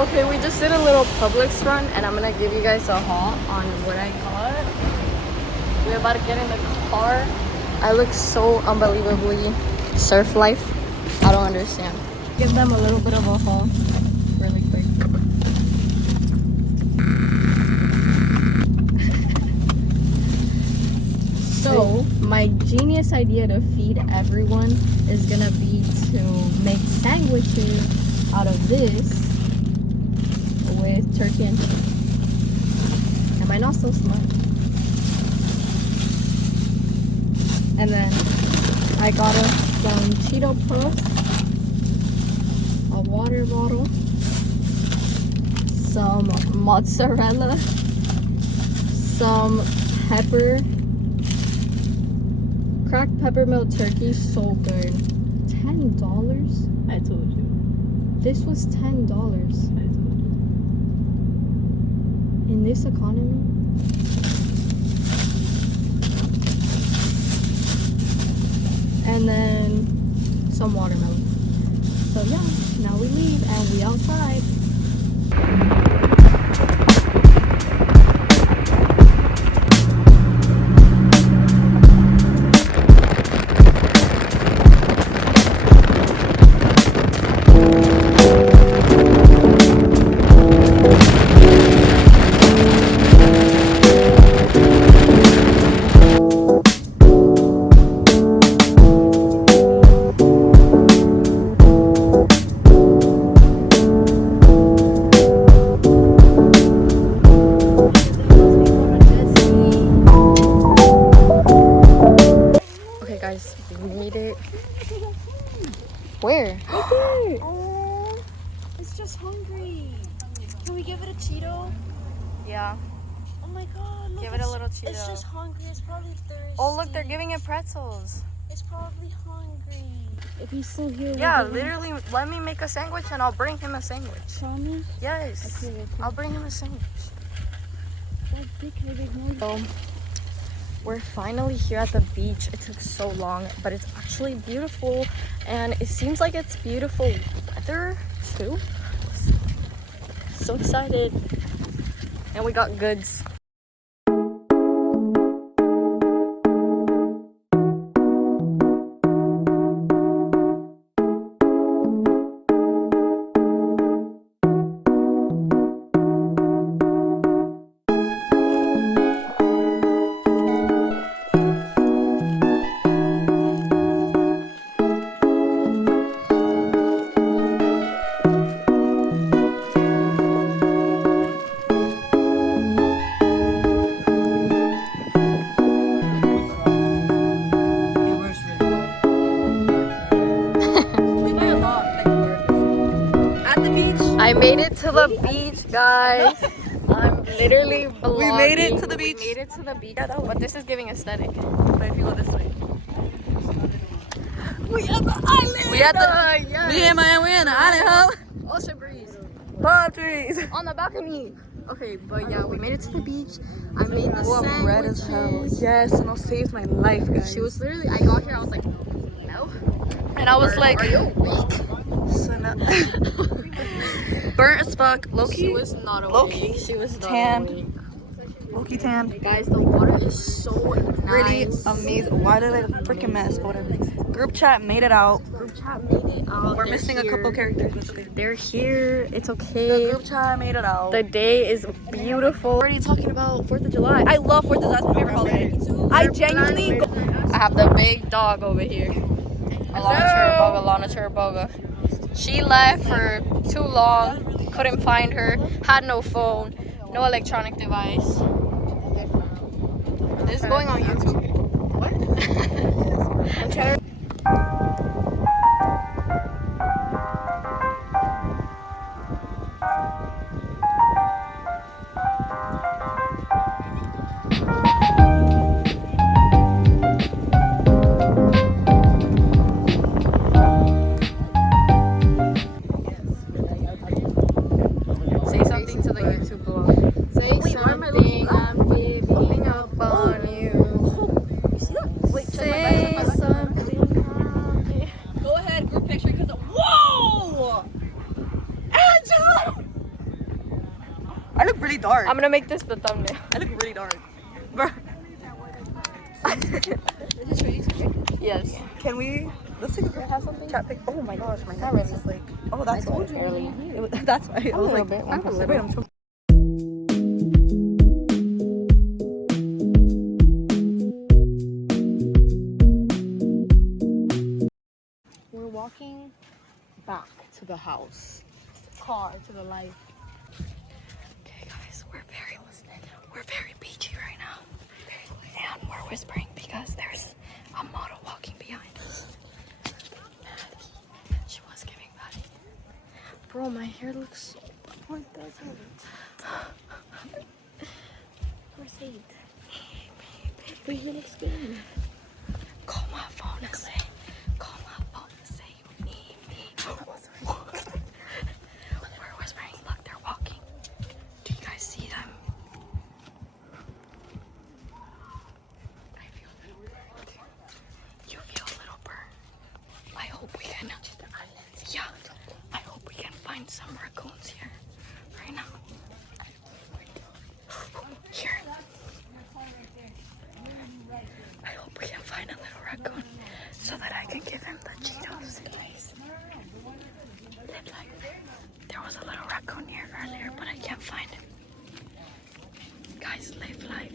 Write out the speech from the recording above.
Okay, we just did a little Publix run, and I'm gonna give you guys a haul on what I got. We're about to get in the car. I look so unbelievably surf life. I don't understand. Give them a little bit of a haul really quick. So, my genius idea to feed everyone is gonna be to make sandwiches out of this with turkey and chicken. Am I not so smart? And then I got us some Cheeto Puffs, a water bottle, some mozzarella, some pepper, cracked peppermint turkey, so good. $10? I told you. This was $10 I told you. in this economy. And then some watermelon. So yeah, now we leave and we outside. Okay guys, we made it. Where? Oh, it's just hungry. Can we give it a Cheeto? Yeah. Oh my god, look. Give it a little Cheeto. It's just hungry. It's probably thirsty. Oh look, they're giving it pretzels. It's probably hungry. If he's still here, Yeah, literally, let me make a sandwich and I'll bring him a sandwich. Promise? Yes. Okay. I'll bring him a sandwich. So, we're finally here at the beach. It took so long, but it's actually beautiful, and it seems like it's beautiful weather too. So excited. And we got goods. I made it to the beach, guys. I'm literally vlogging. We made it to the beach. We made it to the beach. But this is giving aesthetic. But if you go this way. We at the island. We at the. yes. Me and my we in the island, huh? Ocean breeze Palm trees. on the balcony. Okay, but yeah, we made it to the beach. I made the Oh, I'm red as hell. sandwiches. Yes, and it saved my life, guys. She was literally. I got here. I was like, no. and I was like, Are you awake? so burnt as fuck. Loki. She was not awake. Low-key She was not tanned. awake. Loki tan. Guys, the water is so nice. Really amazing. Why did I freaking mess? Whatever. Group chat made it out. Group chat made it out. We're They're missing a here. couple characters, but it's okay. They're here. It's The okay. group chat made it out. The day is beautiful. We're already talking about 4th of July. I love 4th of July. It's my favorite holiday. I genuinely. I have the big dog over here. Alana Churaboga. She left for too long. Couldn't find her. Had no phone. No electronic device. This is going on YouTube. What? Say something to the YouTube blog. Say something, I'm giving up on you. You see that? Wait, check my Say back, check my back. something. really dark. I'm gonna make this the thumbnail. I look really dark. Bro, Yes. can we? Let's take a quick chat pic. Oh my gosh, my neck is just like. Oh, that's why. That's why. I was like, wait, I'm choking. We're walking back to the house, car, to the life. Okay, guys, we're very beachy right now, and we're whispering because there's a model walking behind us. Maddie, she was giving Maddie. Bro, my hair looks so bad. What does it? Proceed. But he looks good. Call my phone and say you need me. We're whispering. Look, they're walking. Do you guys see them? I feel a little burn. You feel a little burn. I hope we can. Yeah. I hope we can find some raccoons here right now. Here. I hope we can find a little raccoon so that I can give him the Cheetos, guys. There was a little raccoon here earlier, but I can't find him. Guys, live life.